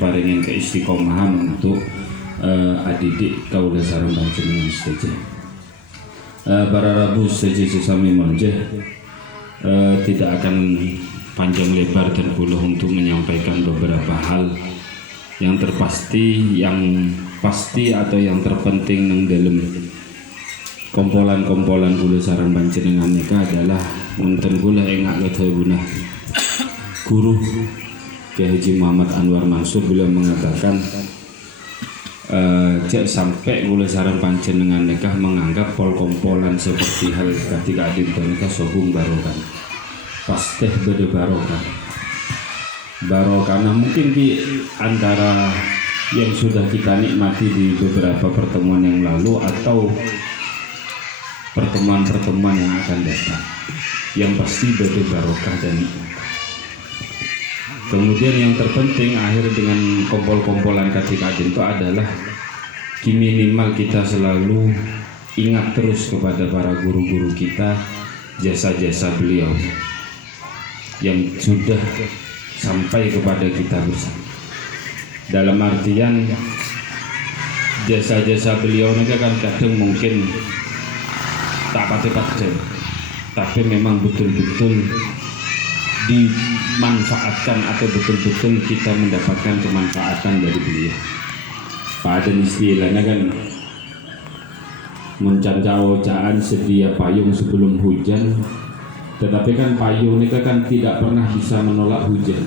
paringin keistiqomahan untuk adidik kaula sareng panjenengan sedaya. Para Rabu sedaya sesami monjeh, tidak akan panjang lebar dan puluh untuk menyampaikan beberapa hal yang terpasti, yang pasti atau yang terpenting nang dalam kompolan-kompolan kula sareng panjenengan nika adalah wonten kula engak kedhawuhan guru Kiai Haji Muhammad Anwar Mansur beliau mengatakan cek sampai kula sareng panjenengan nika menganggap kompolan seperti hal ketika adik nika sobung barokah pasti beda barokah karena mungkin di antara yang sudah kita nikmati di beberapa pertemuan yang lalu atau pertemuan-pertemuan yang akan datang, yang pasti beda barokah dan nikmat. Kemudian yang terpenting akhir dengan kompol-kompolan kadin itu adalah minimal kita selalu ingat terus kepada para guru-guru kita, jasa-jasa beliau yang sudah sampai kepada kita bersama. Dalam artian jasa-jasa beliau ini kan kadang mungkin tak pati-pati, tapi memang betul-betul dimanfaatkan atau betul-betul kita mendapatkan kemanfaatan dari beliau. Pada istilahnya kan mencancau-caan sedia payung sebelum hujan, tetapi kan payung ini kan tidak pernah bisa menolak hujan.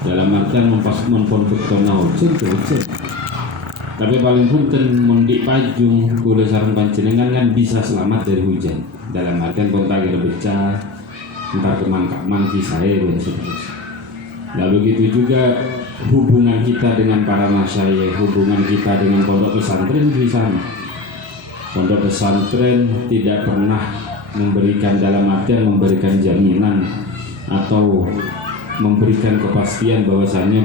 Dalam artian mempon bektona hujan ke hujan. Tapi paling punten mondi payung kula sareng panjenengan kan bisa selamat dari hujan. Dalam artian kontak beca, entar kemangkaman kisahe dan seterusnya. Lalu begitu juga hubungan kita dengan para masyayikh, hubungan kita dengan pondok pesantren di sana. Pondok pesantren tidak pernah memberikan, dalam artian memberikan jaminan atau memberikan kepastian bahwasanya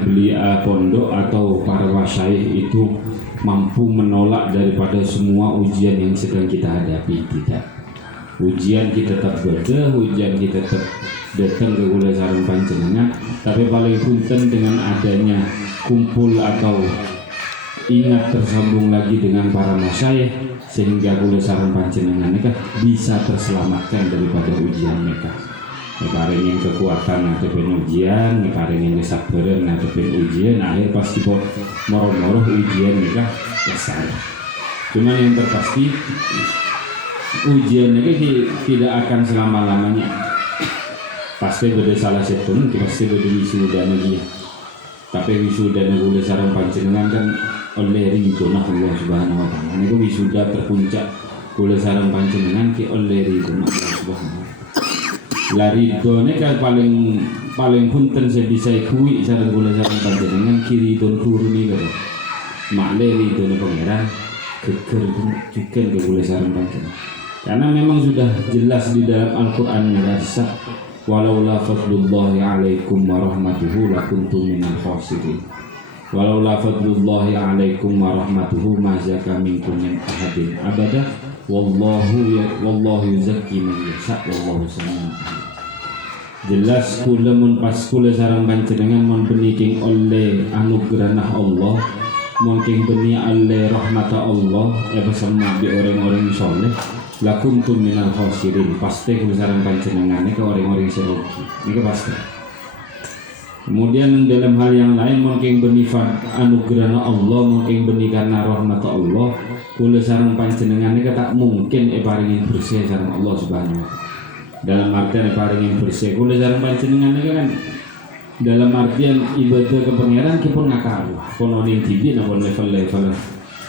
pondok atau para masyayikh itu mampu menolak daripada semua ujian yang sedang kita hadapi. Tidak. Ujian kita tetap ada, ujian kita tetap datang ke kula sareng panjenengan, tapi paling punten dengan adanya kumpul atau ingat tersambung lagi dengan para masyayikh sehingga kula sareng panjenengan mereka bisa terselamatkan daripada ujian mereka. Ngeparingin kekuatan ngadepin ujian, ngeparingin kesabaran ngadepin ujian, akhir pasti kok moro-moro ujian mereka besar. Cuman yang terpasti ujian ini tidak akan selama-lamanya. Pasti beda salah satu, pasti beda wisudana dia. Tapi wisudana kula sareng panjenengan kan oleh ridho Allah Subhanahu wa taala. Niku wisuda terpuncak kula sareng panjenengan ki oleh ridho Allah Subhanahu wa taala. Lari done kan paling punten saya bisa ikui sareng kula sareng panjenengan kiri don kuruni karo. Makle ridho pangeran geger juga ke kula sareng panjenengan. Karena memang sudah jelas di dalam Al-Qur'an merasa walaula fadlullahi alaikum wa rahmatuhu lakuntum minal khasirin. Walaula fadlullahi alaikum wa rahmatuhu ma zaka minkum min ahadin abada wallahu yuzakki man yasha wallahu samiun. Jelas kula mun pas kula sareng panjenengan mun beniking oleh anugerah Allah, mungkin beni oleh rahmat Allah bersama di orang-orang soleh lakuntum minal khasirin. Pasti kula sareng panjenengan ke orang-orang serugi. Ini pasti. Kemudian dalam hal yang lain mungkin benifat anugerah Allah, mungkin beni karena rahmat Allah, kula sareng panjenengan tak mungkin paringin bersih sareng Allah Subhanahu wa taala. Dalam artian paringin bersih kula sareng panjenengan kan dalam artian ibadah ke pangeran kipun ngakaru. Kono ning tibi napa level-level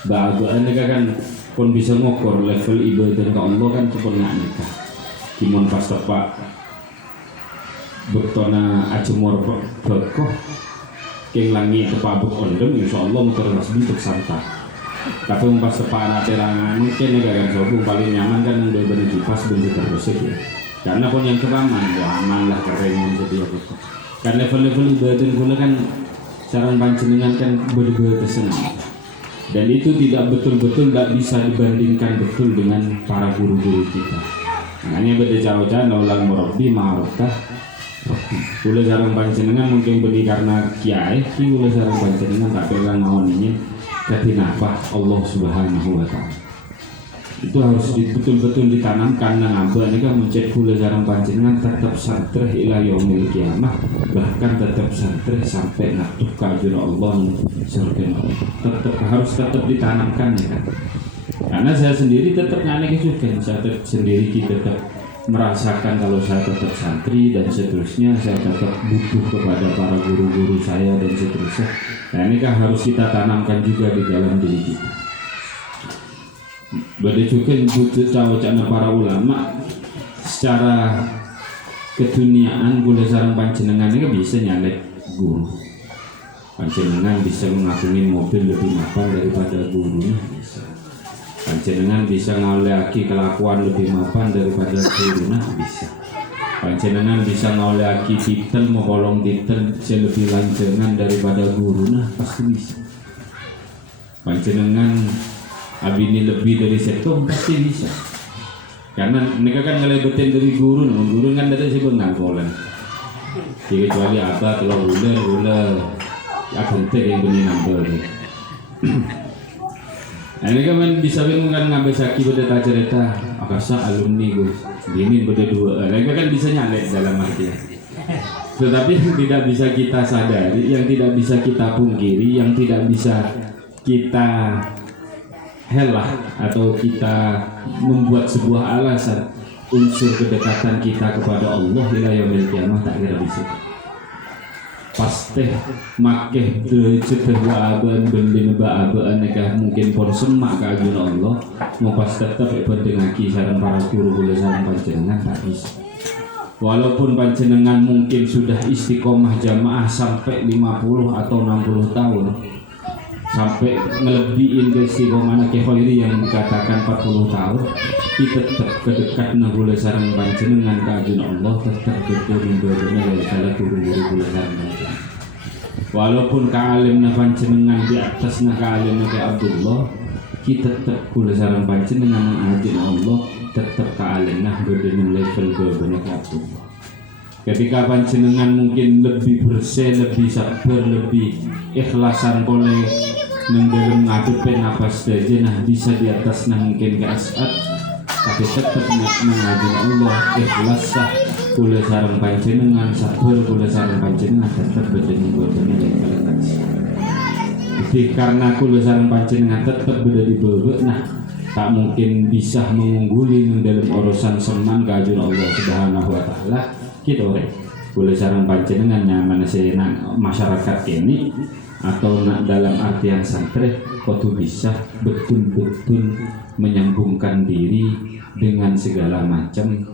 bahagia kan pun bisa ngukur level ibadah ke Allah kan kipun nikah. Kimun pas tepak bektona ajemur bekoh keng langi kepabuk ondem insyaallah muter mas bentuk santa. Tapi pas tepak terangan mungkin kan sobung paling nyaman kan udah bener pas bentuk terbersih ya. Karena pun yang keraman ya aman lah keren jadi apa. Kan level-level ibadah guna kan sareng panjenengan kan berbeda senang. Dan itu tidak betul-betul tidak bisa dibandingkan betul dengan para guru-guru kita. Makanya beda jauh-jauh laulang murabbi ma'arafah Kula sareng panjenengan mungkin beli karena kiai, kula sareng panjenengan tak pegang mawon ini dadi napa Allah Subhanahu wa taala. Itu harus betul-betul ditanamkan nang ambo nika mencet kula sareng panjenengan tetap santreh ila yaumil kiamah, bahkan tetap santreh sampai natuh kajur Allah surga. Tetap ditanamkan ya kan. Karena saya sendiri tetap ngane juga, saya sendiri tetap merasakan kalau saya tetap santri dan seterusnya, saya tetap butuh kepada para guru-guru saya dan seterusnya. Nah ini kan harus kita tanamkan juga di dalam diri kita. Beda juga butuh wacana para ulama secara keduniaan gula sarang panjenengan ini bisa nyalek guru. Panjenengan bisa mengagumi mobil lebih mapan daripada gurunya bisa. Panjenengan bisa ngolehaki kelakuan lebih mapan daripada gurunya bisa. Panjenengan bisa ngolehaki titel mengolong titel lebih lanjangan daripada gurunya pasti bisa. Panjenengan abini lebih dari setom pasti bisa. Karena mereka kan ngelebetin dari guru, guru kan dari si pengangkolan. Kecuali apa kalau ular akan yang benih nambah. Ini kan bisa kan ngambil saki pada cerita akasa alumni gue gini berdua, mereka kan bisa nyalek dalam hati. Tetapi tidak bisa kita sadari, yang tidak bisa kita pungkiri, yang tidak bisa kita helah atau kita membuat sebuah alasan unsur kedekatan kita kepada Allah ila yaumil kiamah tak kira bisa. Pasti makeh cedera aban bendin baaban nekah mungkin pun semak kaguna Allah mau pas tetap berdengaki sareng para guru boleh sareng panjenengan tak bisa. Walaupun panjenengan mungkin sudah istiqomah jamaah sampai 50 atau 60 tahun, sampai ngelebihin ke istiqomah khairi yang dikatakan 40 tahun, kita tetap kedekat na boleh sareng panjenengan kaguna Allah, tetap berdoa dari salah guru-guru boleh sareng panjenengan. Walaupun kaalim na panjenengan di atas na kaalim na ke Abdullah, kita tetap boleh sareng panjenengan mengajin Allah, tetap kaalim na berdoa level berdoa ke Abdullah. Ketika panjenengan mungkin lebih bersih, lebih sabar, lebih ikhlasan boleh nenggelem ngadepe napas saja, nah bisa di atas nah mungkin ke As'ad, tapi tetap mengajin Allah ikhlas sah kula sareng panjenengan, sabar kula sareng panjenengan, tetap bedene yang paling. Jadi karena kula sareng panjenengan tetap beda di bawah, nah tak mungkin bisa mengungguli dalam urusan seman kajun Allah Subhanahu wa taala. Kita kula sareng panjenengan nyaman senang masyarakat ini atau dalam artian santri kudu bisa betul-betul menyambungkan diri dengan segala macam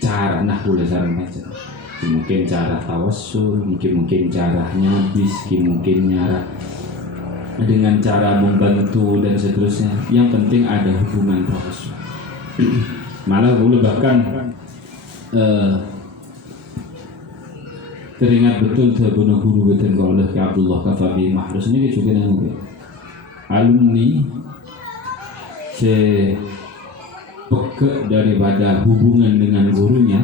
cara nah kula sareng panjenengan. Mungkin cara tawassul, mungkin cara nyabis, mungkin cara dengan cara membantu dan seterusnya. Yang penting ada hubungan profesional. Malah kula bahkan teringat betul terbunuh guru beten oleh ke Abdullah Kafabi Mahrus ini juga yang alumni sepeke daripada hubungan dengan gurunya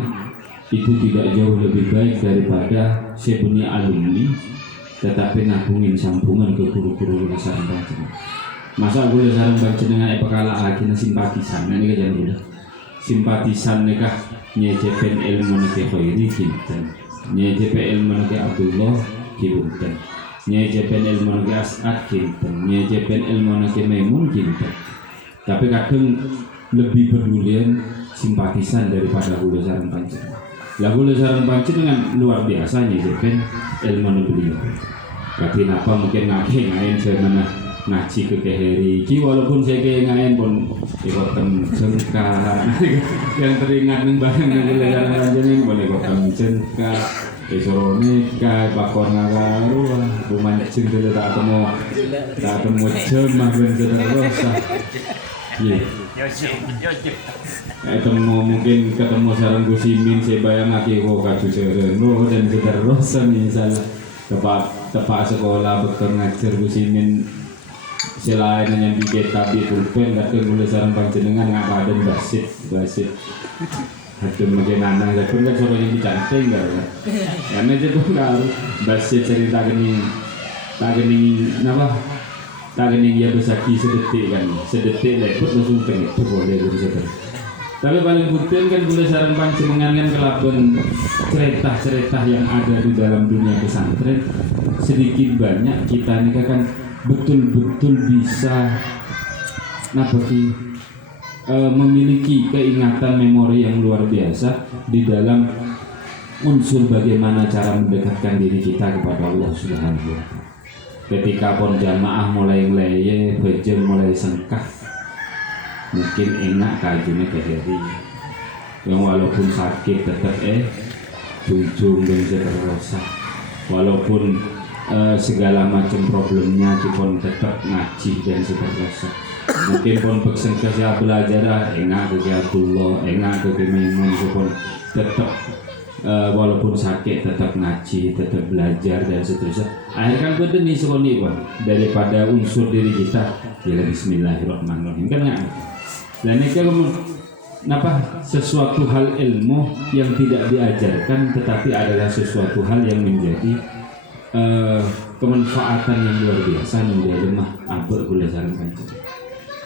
itu tidak jauh lebih baik daripada sebunia alumni tetapi nabungin sambungan ke guru-guru sareng panjenengan. Masa guru sareng panjenengan pekala lagi simpatisan ini kan udah simpatisan nikah nyejepen ilmu neke khairi kinten nyejepen ilmu neke Abdullah kinten nyejepen ilmu neke As'ad kinten nyejepen ilmu neke Maimun kinten. Tapi kadang lebih pedulian simpatisan daripada guru sareng panjenengan. Lah guru sareng panjenengan luar biasa nyejepen ilmu neke beliau. Tapi apa mungkin ngain semana ngaji ke keheri ki walaupun saya ngain pun ikotem jengka yang teringat neng bareng neng jalan panjenengan boleh ikotem jengka esorone bakor ngagaru rumah jeng tak temu jemah ben rosa iya ketemu mungkin ketemu sareng Gus Imin saya bayang aki kok kaju sereno dan rosa misalnya tepak sekolah bekal ngajar Gus Imin selain yang di tapi pulpen kadang boleh sareng panjenengan ngakaden basit Hatur bagaimana pun kan suruh yang dicanting enggak ya. Karena itu pun harus bahasa cerita gini apa? Tak gini ya besaki sedetik kan. Sedetik lekut langsung pengen itu boleh begitu. Tapi paling penting kan boleh saran panjenengan kan kelakuan cerita-cerita yang ada di dalam dunia pesantren sedikit banyak kita ini kan betul-betul bisa memiliki keingatan memori yang luar biasa di dalam unsur bagaimana cara mendekatkan diri kita kepada Allah Subhanahu wa Ta'ala. Ketika pun jamaah mulai leye, bejeng mulai sengkah, mungkin enak kajunya ke hari yang walaupun sakit tetap jujung dan terasa, walaupun segala macam problemnya pun tetap ngaji dan terasa. Mungkin pun bersengkah saya belajar enak ke Abdullah, enak ke Maimun pun tetap walaupun sakit tetap ngaji, tetap belajar dan seterusnya. Akhirnya kan nih sekali pun daripada unsur diri kita, ya Bismillahirrahmanirrahim kan nggak. Dan ini kan sesuatu hal ilmu yang tidak diajarkan, tetapi adalah sesuatu hal yang menjadi kemanfaatan yang luar biasa menjadi abad gula saran kancing.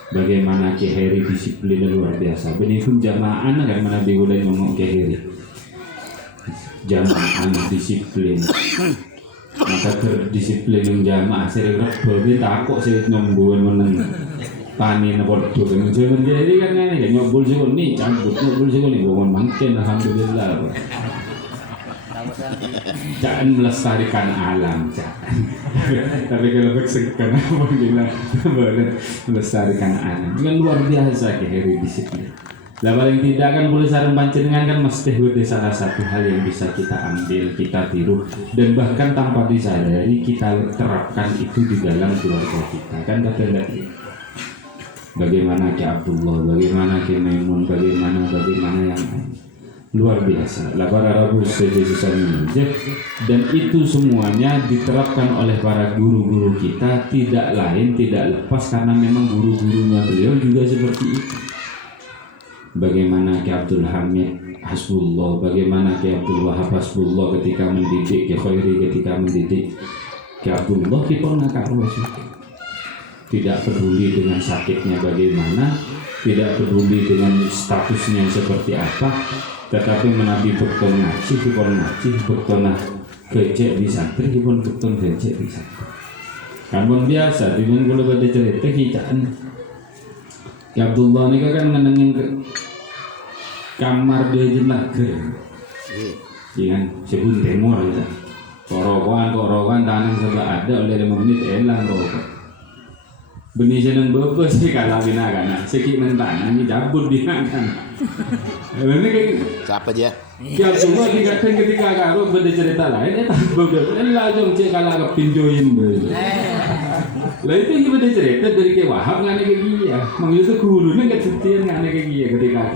Bagaimana keheri disiplin luar biasa. Benihun jamaah kan mana digulai ngomong keheri. Jamaah disiplin. Maka terdisiplin yang jamaah sering berbeda takut sih nungguin meneng panen bodoh dengan jangan jadi kan ini nyobol sih nih campur nyobol sih nih bukan makin alhamdulillah. Jangan melestarikan alam, jangan. Tapi kalau bersihkan alhamdulillah boleh melestarikan alam. Dengan luar biasa keheri disiplin. Nah paling tidak kan boleh saran panjenengan kan mesti ada salah satu hal yang bisa kita ambil, kita tiru dan bahkan tanpa disadari kita terapkan itu di dalam keluarga kita. Kan kata bagaimana ke Abdullah, bagaimana ke Maimun, bagaimana yang luar biasa. Para Rabu dan itu semuanya diterapkan oleh para guru-guru kita, tidak lain tidak lepas karena memang guru-gurunya beliau juga seperti itu. Bagaimana ke Abdul Hamid Hasbullah, bagaimana ke Abdul Wahab Hasbullah ketika mendidik, ke Khairi ketika mendidik, ke Abdullah kita nak tidak peduli dengan sakitnya bagaimana, tidak peduli dengan statusnya seperti apa, tetapi menabi betul ngaji, betul kecek di santri, betul kecek di santri. Kamu biasa, dengan kalau pada cerita kitaan, ya Abdullah ini kan mengenangin kamar dia di negeri, jangan sebut temor ya. Korokan tanam sebelah ada oleh 5 menit elang rokok. Benih seneng bebas sih kalau bina kan, sekit mentana ini cabut bina kan. Ini kayak siapa dia? Ya semua dikatakan ketika karo benda cerita lain, tambah langsung cek kalau kepinjoin begitu. Lah itu benda cerita dari ke Wahab ngane ke dia, maksudnya gurune kecutian ngane ke dia ketika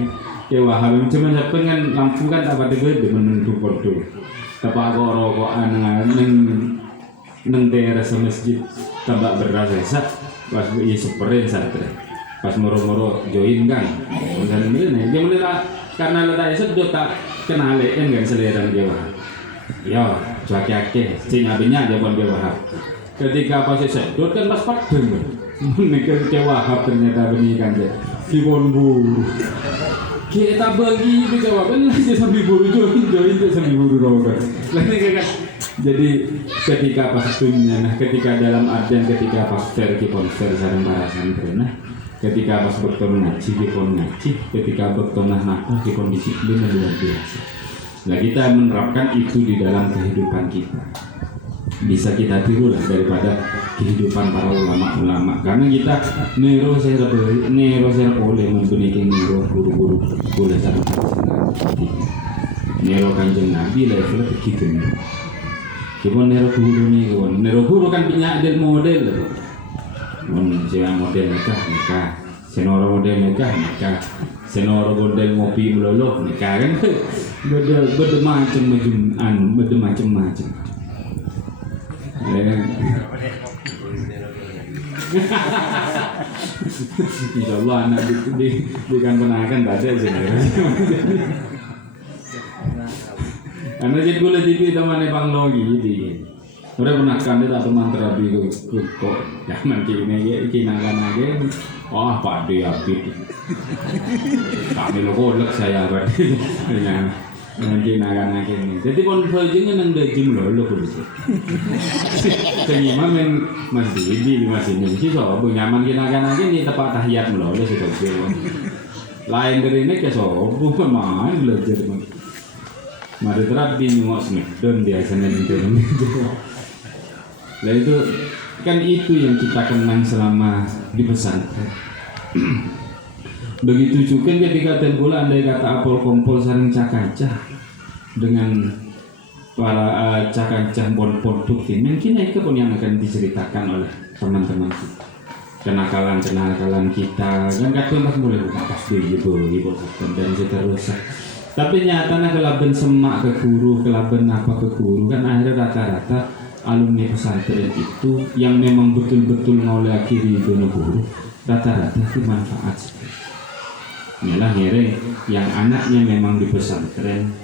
ke Wahab cuma sampai kan lampu kan apa dhewe menentu porto. Tapak rokok neng daerah masjid tambah beras esak. Pas iya seperin santri, pas moro-moro join kan, dan ini dia menira karena letak itu dia tak kenalin kan selera dia Wahab. Yo, cuaca cinya binya dia pun dia Wahab. Ketika pas sedot kan pas padeng, mikir dia Wahab ternyata benih kan dia, kibon buru. Kita bagi itu jawaban lagi sambil buru join dia sambil buru rogan. Lainnya kan. Jadi ketika pas tunnya, ketika dalam artian ketika pas fair sareng para santri, ketika pas bertemu ngaji, ketika bertemu nakah disiplin luar biasa. Nah kita menerapkan itu di dalam kehidupan kita, bisa kita tiru lah daripada kehidupan para ulama-ulama. Karena kita nero saya boleh mempunyai guru-guru boleh sareng nero kanjeng Nabi level begitu. Cuma nero guru kan punya model, siapa model nikah, senoro model nikah, senoro model ngopi melolo nikah kan, beda macam. Insya Allah anak di kan penakan tak ada sih. Karena jadi gula TV teman Bang Logi jadi. Udah pernah kan dia teman terapi kok jangan kini kinakan aja. Oh Pak dia api. Kami lo kolek saya berarti. Nanti naga ini. Jadi pun projectnya nang dajim lo polisi. Kenyima men masih di masih ni. So nyaman kinakan aja ni tempat tahiyat lo sudah jauh. Lain dari ini ke so bukan main belajar man. Mari terapi nyungok smackdown biasanya itu. Nah itu kan itu yang kita kenang selama di pesantren. Begitu juga ketika tempola andai kata apol kompol saling cakacah dengan para cakacah pondok ini, mungkin itu pun yang akan diceritakan oleh teman-teman kita. Kenakalan kita kan kadang pas mulai buka tasbih ibu dan seterusnya. Tapi nyatanya kelaben semak ke guru, kelaben apa ke guru kan akhirnya rata-rata alumni pesantren itu yang memang betul-betul ngoleh akhiri itu guru rata-rata itu manfaat sekali. Inilah ngereng yang anaknya memang di pesantren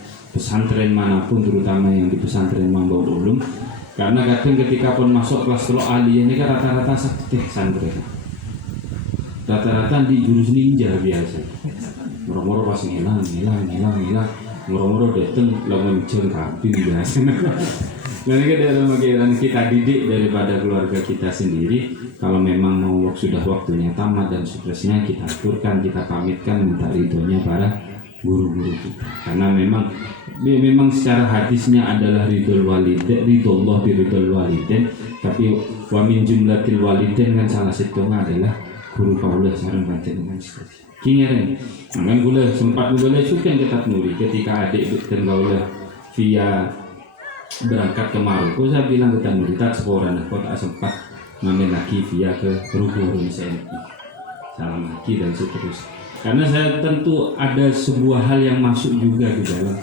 manapun terutama yang di pesantren Mambaul Ulum, karena kadang ketika pun masuk kelas telo ali ini kan rata-rata sakti pesantren, rata-rata di jurus ninja biasa. Moro-moro pas ngilang, moro-moro dateng lawan jeng kabin biasa. Dan ini dalam bagian kita didik daripada keluarga kita sendiri. Kalau memang mau sudah waktunya tamat dan seterusnya kita aturkan, kita pamitkan minta ridhonya para guru-guru kita. Karena memang secara hadisnya adalah ridhol walidain, ridhollah biridhol walidain. Tapi wa min jumlatil walidain kan salah satunya adalah guru kaulah sareng panjenengan seterusnya. Kingeren, kan gula sempat gula juga kita nuri ketika adik dan kaulah via berangkat ke Maroko, saya bilang ke Tan Nuri, tak sekolah, kau tak sempat ngambil lagi via ke Rukun SNI, salam lagi dan seterusnya. Karena saya tentu ada sebuah hal yang masuk juga di dalam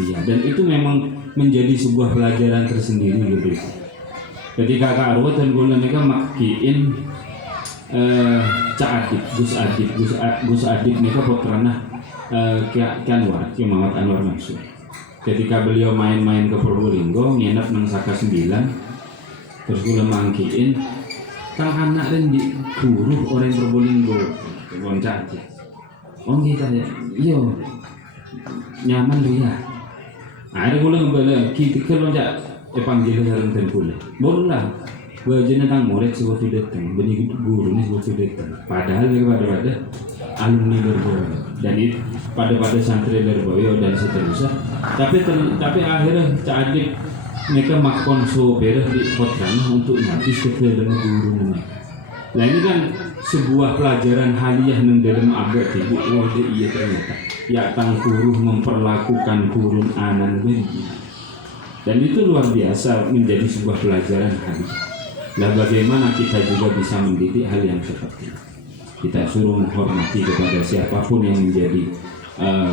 via, dan itu memang menjadi sebuah pelajaran tersendiri gitu. Ketika Kak Arwah dan Gula mereka makiin Cak Adib, Gus Adib mereka pernah Ki Anwar, Ki Muhammad Anwar Mansur. Ketika beliau main-main ke Probolinggo, nginep nang Saka 9, terus gue mangkiin, kang anak dan di guru orang Probolinggo, boncak aja. Oh kita ya, iya, nyaman dia. Ada gue ngebela, kita kalau jak panggil sareng dan gue, boleh. Bajunya tang murid sebuah datang, benih guru nih sebuah datang. Padahal mereka pada alumni Lirboyo dan itu pada santri Lirboyo dan seterusnya. Tapi akhirnya Cak Adib mereka makon sober di kotanya untuk habis ke dalam guru. Nah ini kan sebuah pelajaran haliah yang dalam agak tibu. Oh iya ternyata ya tang guru memperlakukan gurun anan begini. Dan itu luar biasa menjadi sebuah pelajaran haliah. Nah bagaimana kita juga bisa mendidik hal yang seperti itu. Kita suruh menghormati kepada siapapun yang menjadi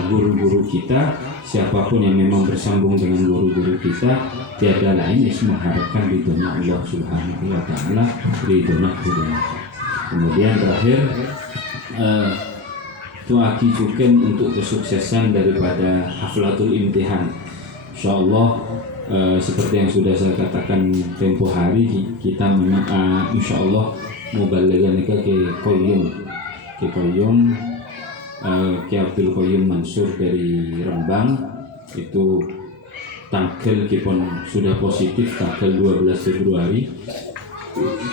guru-guru kita, siapapun yang memang bersambung dengan guru-guru kita, tiada lain yang mengharapkan ridhonya Allah Subhanahu wa Ta'ala, ridhonya kita. Kemudian terakhir doa juga untuk kesuksesan daripada haflatul imtihan. Insyaallah seperti yang sudah saya katakan tempo hari kita memang insyaallah mau balagan ke Qayyum Ki Abdul Qayyum Mansur dari Rembang itu tanggal kipon sudah positif tanggal 12 Februari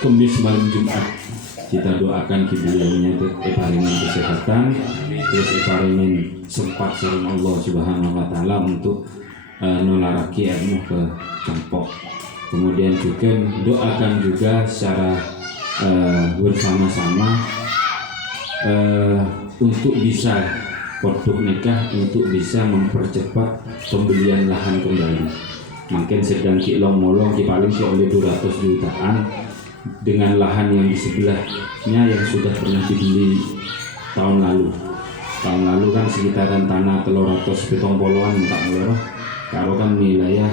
Kamis malam Jumat. Kita doakan beliaunya paringan kesehatan, terus paringan sempat sareng Allah Subhanahu wa Ta'ala untuk nolaraki ilmu ke Cempok. Kemudian juga doakan juga secara bersama-sama untuk bisa produk nikah, untuk bisa mempercepat pembelian lahan kembali. Makin sedang kilong-molong paling oleh 200 jutaan dengan lahan yang di sebelahnya yang sudah pernah dibeli tahun lalu. Tahun lalu kan sekitaran tanah 300 poloan tak melorot. Kalau kan nilainya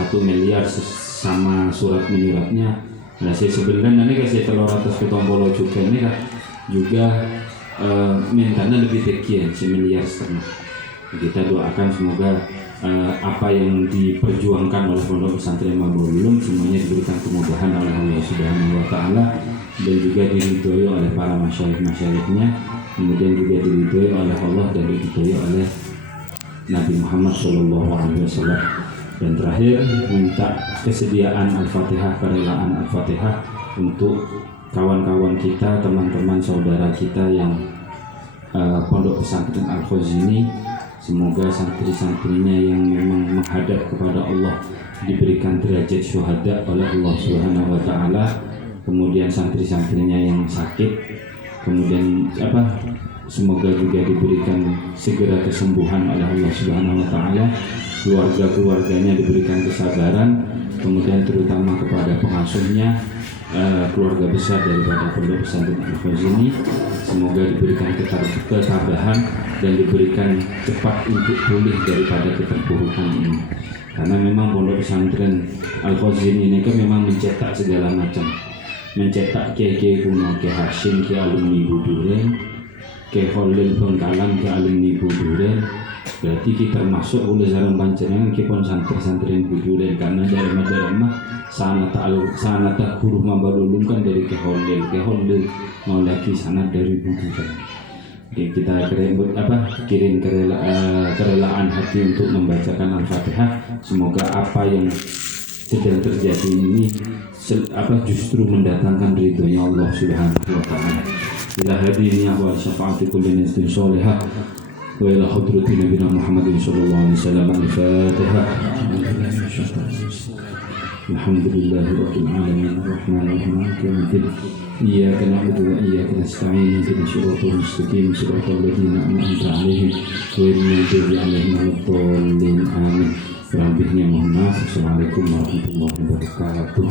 1 miliar sama surat menyuratnya. Nah sebenarnya ini kasih 300 polo juga ini kan juga mintanya lebih tinggi ya 1,5 miliar. Kita doakan semoga apa yang diperjuangkan oleh Pondok Pesantren Mamrul Ulum semuanya diberikan kemudahan oleh Allah Subhanahu wa taala dan juga diridhoi oleh para masyayikh-masyayikhnya, kemudian juga diridhoi oleh Allah dan diridhoi oleh Nabi Muhammad SAW. Dan terakhir minta kesediaan Al-Fatihah, kerelaan Al-Fatihah untuk kawan-kawan kita, teman-teman saudara kita yang Pondok Pesantren Al-Khazini. Semoga santri-santrinya yang memang menghadap kepada Allah diberikan derajat syuhada oleh Allah Subhanahu wa taala. Kemudian santri-santrinya yang sakit, kemudian semoga juga diberikan segera kesembuhan oleh Allah Subhanahu wa taala. Keluarga-keluarganya diberikan kesabaran, kemudian terutama kepada pengasuhnya, keluarga besar daripada Pondok Pesantren Al-Khazini, semoga diberikan ketabahan dan diberikan cepat untuk pulih daripada keterpurukan ini. Karena memang Pondok Pesantren Al-Khazini ini kan memang mencetak segala macam, mencetak kiai-kiai kuno, Kiai Hashim, Kiai alumni Buduren, Kiai Khalil Bengkalan, Kiai alumni Buduren. Berarti kita termasuk oleh zaman panjenengan kipon santri-santri Buduren, karena dari Madarama sanata guru Mambalulum kan dari Kiai Khalil mau lagi sanat dari Buduren. Kita kirim kerelaan hati untuk membacakan Al-Fatihah. Semoga apa yang sedang terjadi ini justru mendatangkan ridhonya Allah Subhanahu wa taala. Ila hadiniya wa syafaati kulli nafsin shalihah wa ila hadrati nabiyina Muhammadin sallallahu alaihi wasallam. Al-Fatihah. Alhamdulillahirabbil alamin arrahmanir rahim maliki yaumiddin. Iyyaka na'budu wa iyyaka nasta'in ihdinas siratal mustaqim siratal ladzina an'amta 'alaihim ghairil maghdubi 'alaihim waladdallin. Amin. Kurang lebihnya mohon maaf. Assalamualaikum warahmatullahi wabarakatuh.